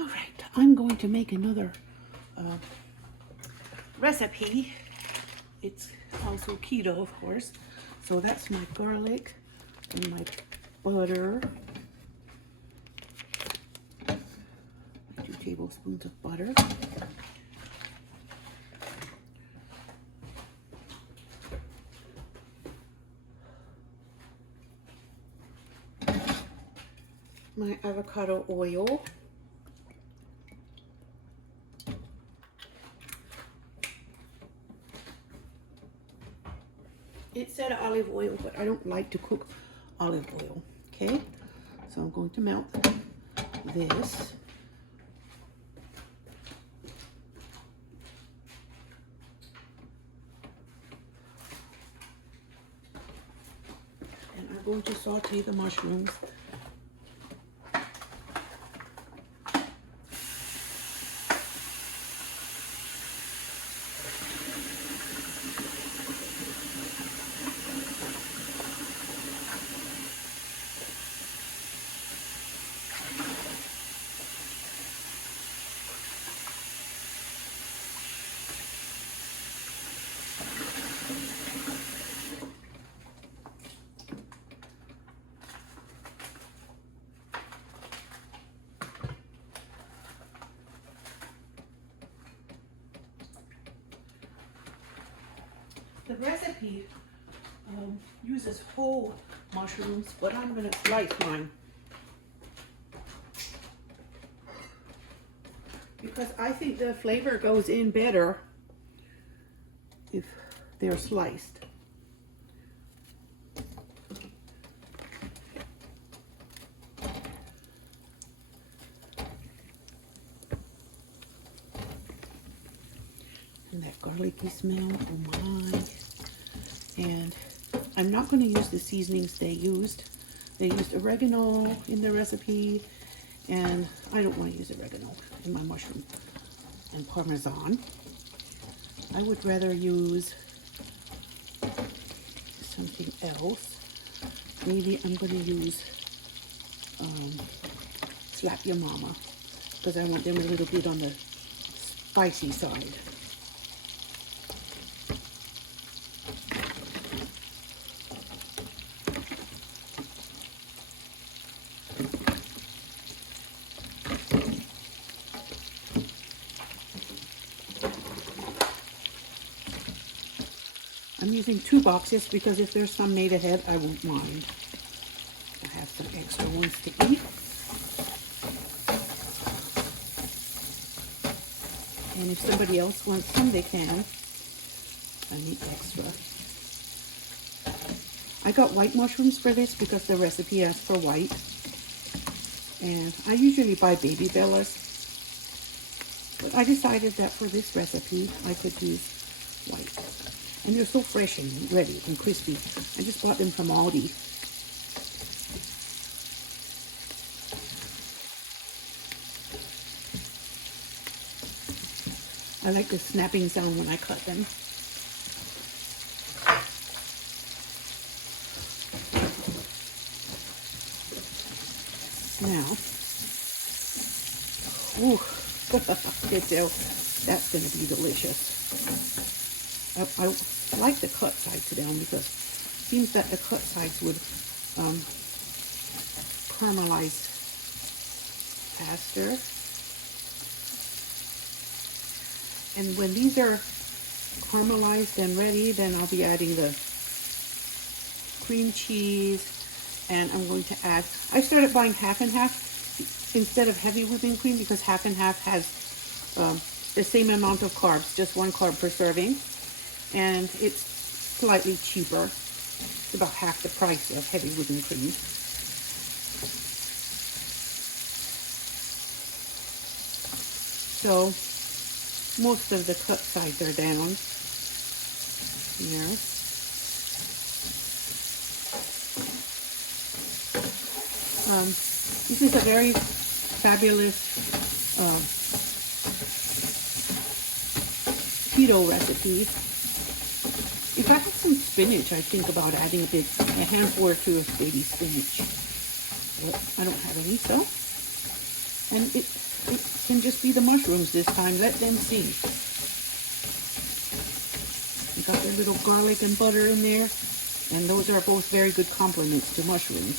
All right, I'm going to make another recipe. It's also keto, of course. So that's my garlic and my butter. 2 tablespoons of butter. My avocado oil. It said olive oil, but I don't like to cook olive oil. Okay, so I'm going to melt this. And I'm going to saute the mushrooms. The recipe uses whole mushrooms, but I'm going to slice mine because I think the flavor goes in better if they're sliced. And that garlicky smell, oh my. And I'm not going to use the seasonings they used. They used oregano in the recipe, and I don't want to use oregano in my mushroom and Parmesan. I would rather use something else. Maybe I'm going to use Slap Your Mama, because I want them a little bit on the spicy side. I'm using 2 boxes because if there's some made ahead, I won't mind. I have some extra ones to eat. And if somebody else wants some, they can. I need extra. I got white mushrooms for this because the recipe asks for white. And I usually buy baby bellas. But I decided that for this recipe, I could use white. And they're so fresh and ready and crispy. I just bought them from Aldi. I like the snapping sound when I cut them. Now, ooh, that's going to be delicious. I like the cut side to them because it seems that the cut sides would caramelize faster. And when these are caramelized and ready, then I'll be adding the cream cheese, and I'm going to add, I started buying half and half instead of heavy whipping cream because half and half has the same amount of carbs, just 1 carb per serving. And it's slightly cheaper. It's about half the price of heavy whipping cream. So most of the cut sides are down here. This is a very fabulous keto recipe. If I had some spinach, I'd think about adding a handful or 2 of baby spinach. But I don't have any, so. And it can just be the mushrooms this time. Let them see. You got their little garlic and butter in there, and those are both very good complements to mushrooms.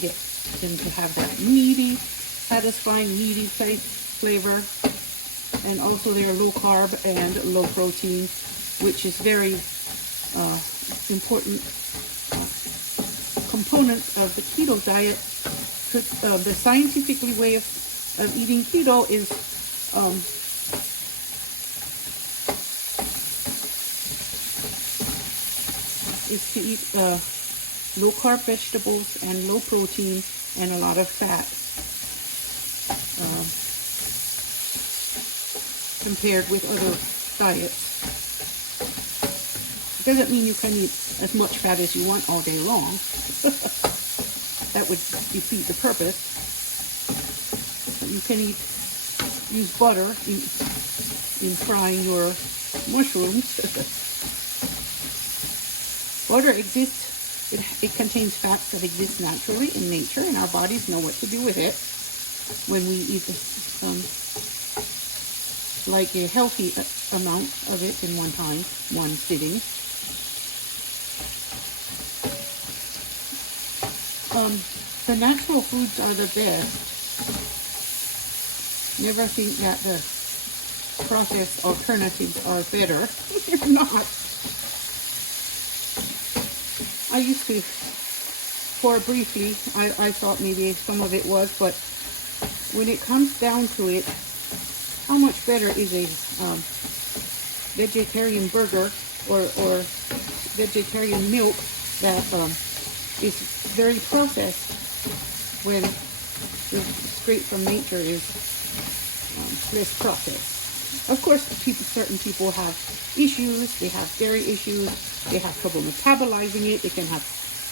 Get them to have that meaty, satisfying, meaty flavor, and also they're low carb and low protein, which is very important component of the keto diet. The scientific way of eating keto is to eat low carb vegetables and low protein and a lot of fat, compared with other diets. It doesn't mean you can eat as much fat as you want all day long. That would defeat the purpose. You can use butter in frying your mushrooms. Butter exists, it contains fats that exist naturally in nature, and our bodies know what to do with it when we eat like a healthy amount of it in one sitting. The natural foods are the best. Never think that the processed alternatives are better. They're not. I used to, for briefly, I thought maybe some of it was, but when it comes down to it, how much better is a vegetarian burger or vegetarian milk that is very processed, when the straight from nature is less processed. Of course, certain people have issues. They have dairy issues. They have trouble metabolizing it.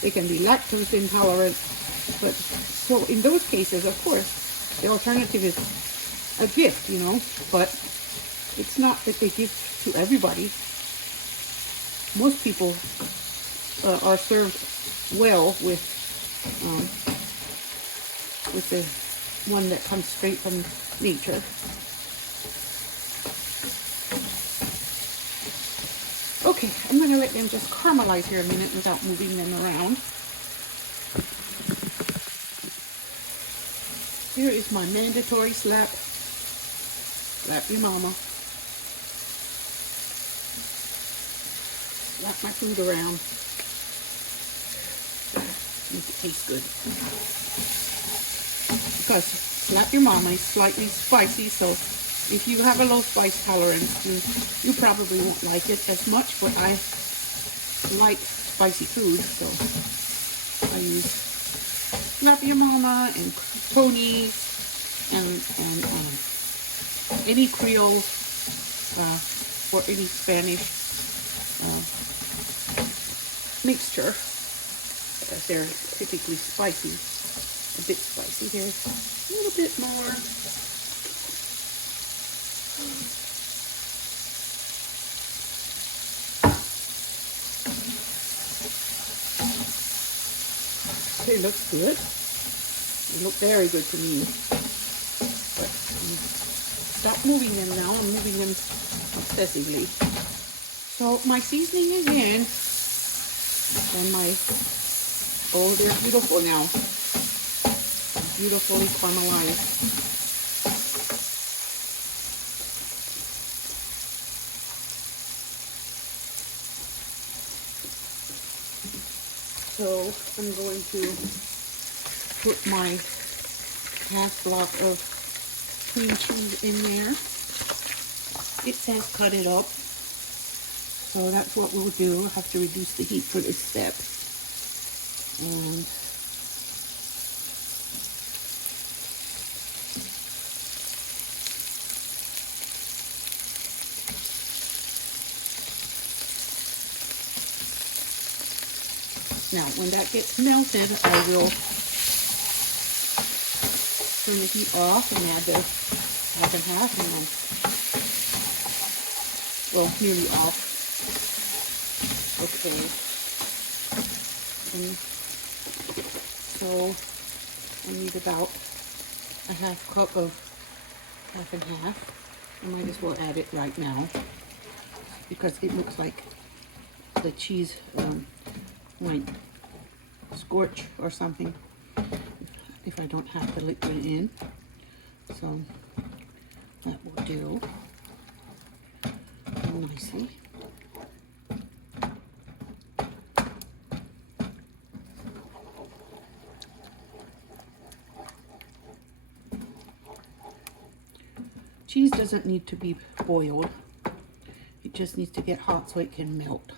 They can be lactose intolerant. But so in those cases, of course, the alternative is a gift, but it's not a gift to everybody. Most people are served well with the one that comes straight from nature. Okay, I'm going to let them just caramelize here a minute without moving them around. Here is my mandatory slap. Slap your mama. Slap my food around. Make it taste good. Because slap your mama is slightly spicy, so if you have a low spice tolerance, you probably won't like it as much, but I like spicy food, so I use slap your mama and Tony's and any Creole or any Spanish mixture. They're typically spicy, a bit spicy. There's a little bit more. Okay, looks good. They look very good to me. But stop moving them now. I'm moving them obsessively. So my seasoning is in, and they're beautiful now. Beautifully caramelized. So I'm going to put my half block of cream cheese in there. It says cut it up. So that's what we'll do. I have to reduce the heat for this step. And now, when that gets melted, I will turn the heat off and add the half and half, and well, nearly off. Okay. And so I need about a half cup of half and half. I might as well add it right now because it looks like the cheese might scorch or something if I don't have the liquid in. So that will do nicely. Cheese doesn't need to be boiled. It just needs to get hot so it can melt.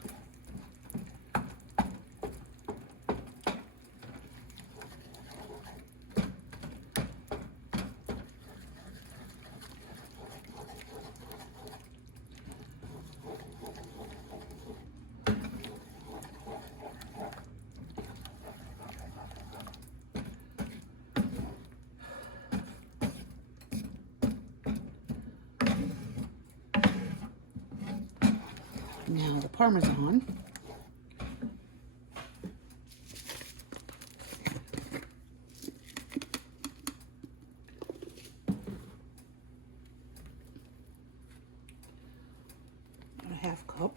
Now the Parmesan. A half cup.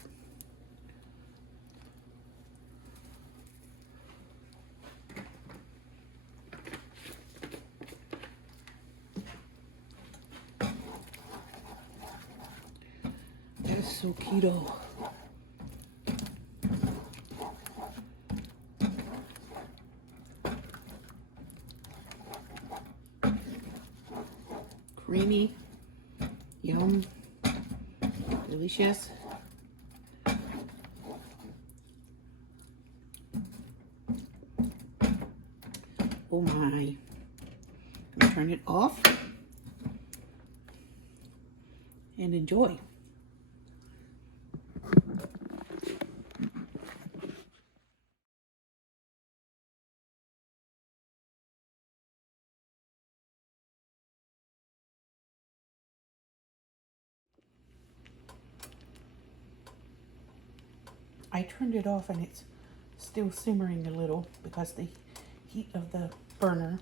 That's so keto. Creamy, yum, delicious. Oh my. Gonna turn it off and enjoy. I turned it off and it's still simmering a little because the heat of the burner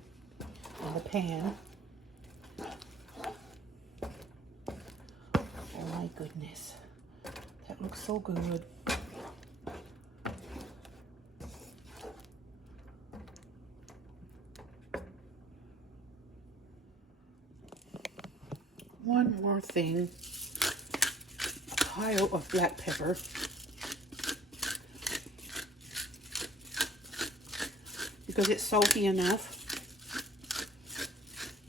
or the pan. Oh my goodness, that looks so good. One more thing, a pile of black pepper. Because it's salty enough,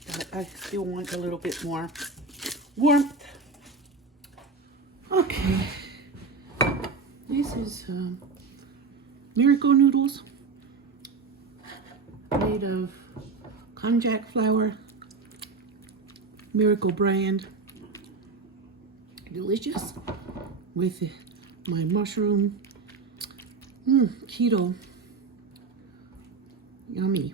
but I still want a little bit more warmth. Okay, this is miracle noodles made of konjac flour, miracle brand. Delicious with my mushroom, keto. Yummy.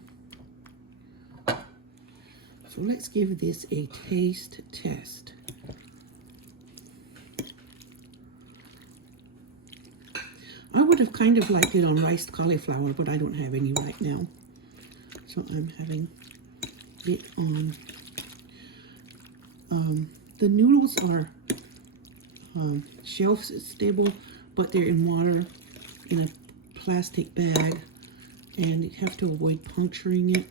So let's give this a taste test. I would have kind of liked it on riced cauliflower, but I don't have any right now. So I'm having it on. The noodles are shelf stable, but they're in water in a plastic bag. And you have to avoid puncturing it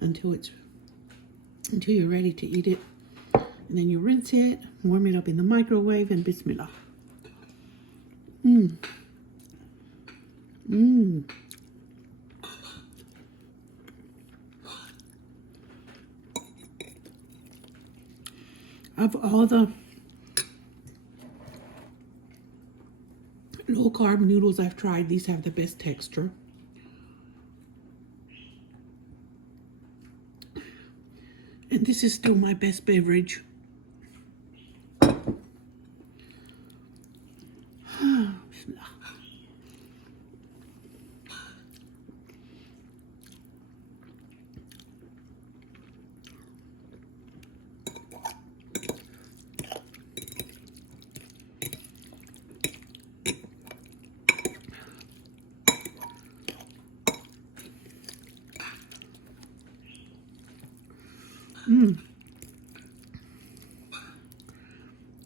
until you're ready to eat it. And then you rinse it, warm it up in the microwave, and bismillah. Of all the low carb noodles I've tried, these have the best texture. And this is still my best beverage.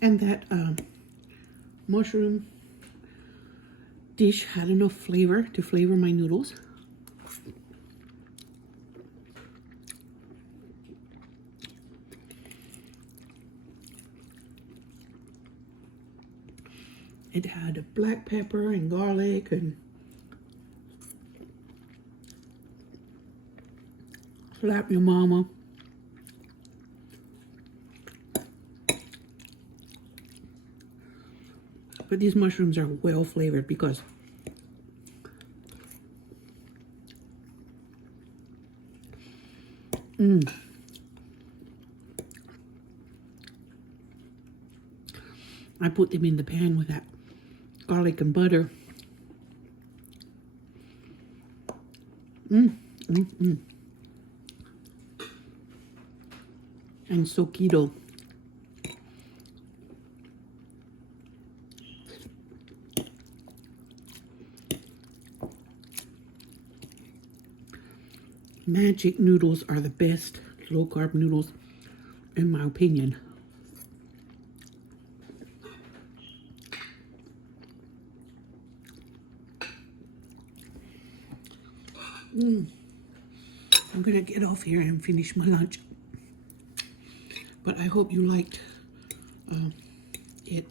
And that mushroom dish had enough flavor to flavor my noodles. It had black pepper and garlic and slap your mama. But these mushrooms are well flavored because I put them in the pan with that garlic and butter. And so keto. Magic noodles are the best low carb noodles, in my opinion. I'm gonna get off here and finish my lunch. But I hope you liked it.